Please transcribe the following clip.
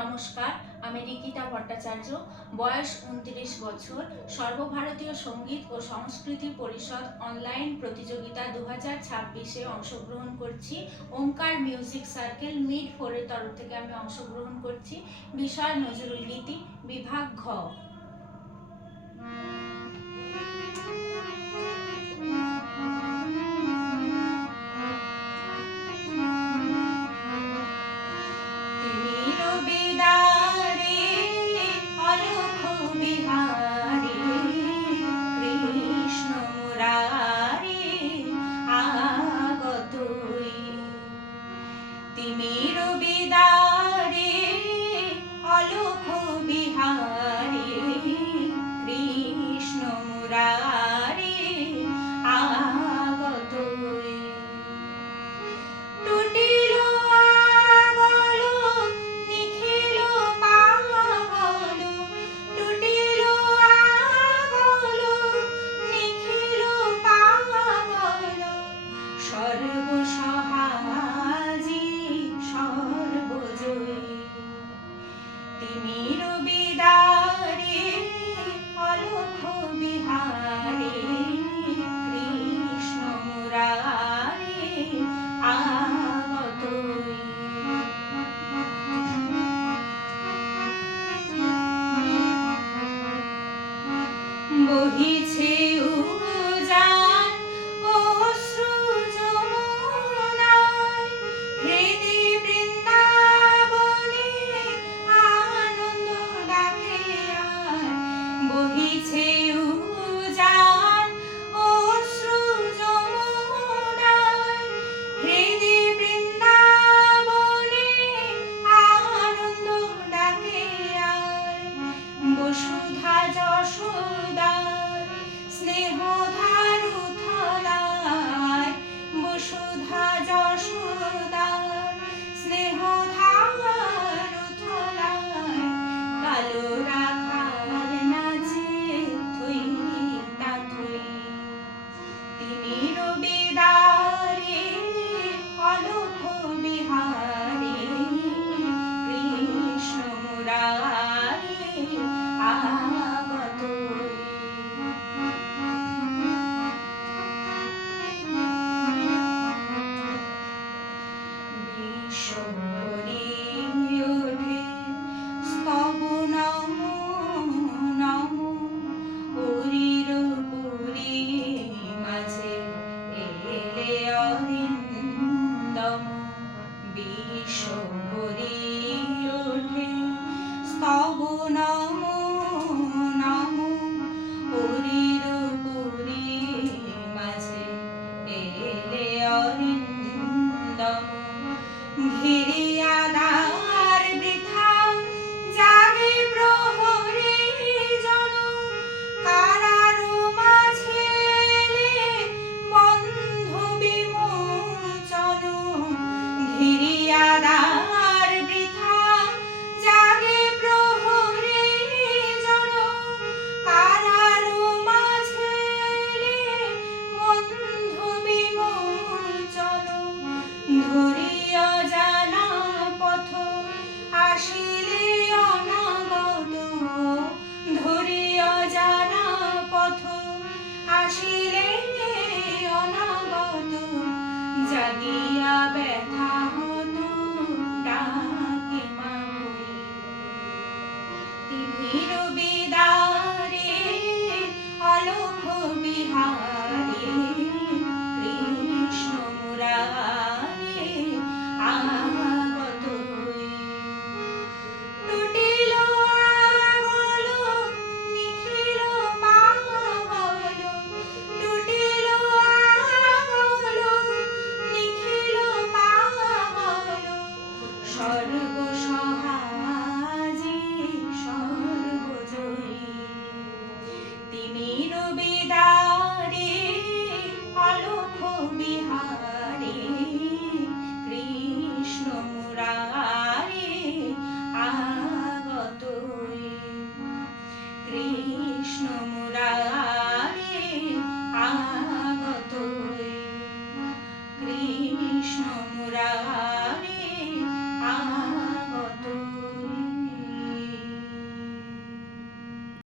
নমস্কার, আমি রিকিতা ভট্টাচার্য। বয়স 29 বছর। সর্বভারতীয় সঙ্গীত ও সংস্কৃতি পরিষদ অনলাইন প্রতিযোগিতা 2026-এ অংশগ্রহণ করছি। ওঙ্কার মিউজিক সার্কেল মিড 4-এর তরফ থেকে আমি অংশগ্রহণ করছি। বিষয় নজরুল গীতি, বিভাগ ঘ। তিমির বিদারে অলোক বিহারে কৃষ্ণ মুরারে আগতই। টুটিল আগল নিখিল পাগল, টুটিল আগল নিখিল পাগল, সর্বসহাজি সর্বজয়ী। তিমির বিদারে অলোক বিহারে কৃষ্ণ মুরারে আগতই। বহিছে উজান অশ্রু যমুনায়, হৃদি বৃন্দাবনে আনন্দ ডাকে আয়। বহিছে উজান অশ্রু যমুনায়, হৃদি বৃন্দাবনে আনন্দ ডাকে আয়। বসুধা যশোদার স্নেহধারু থলায়, বসুধা যশোদার স্নেহধারু থলায়, কালো রাখাল নাচে থই তা থই। তিমির বিদারে অলোক বিহারে কৃষ্ণ মুরারে আগতই। বিশ্বরে ওঠে স্তব নমো নমো, হরির পুরী মাঝে এলে অরিন্দম। বিশ্বরে ওঠে স্তব নমো নমো, হরির পুরী মাঝে এলে অরিন্দম। ঘিরিয়া দ্বার বৃথা জাগে প্রহরী জন, কারার মাঝে এলে বন্ধ বিমোচন। ঘিরিয়া দ্বার বৃথা জাগে প্রহরী জন, কারার মাঝে এলে বন্ধ বিমোচন। ধরিয়া জানা পথ আসিলে অনাগত, ধরিয়া জানা পথ আসিলে অনাগত। জাগিয়া ব্যথা হত ডাকে মা বই। তিমির বিদারে অলোক বিহারে কৃষ্ণ মুরারে আগতই। টুটিল আগল নিখিল পাগল, টুটিল আগল নিখিল পাগল, সর্ব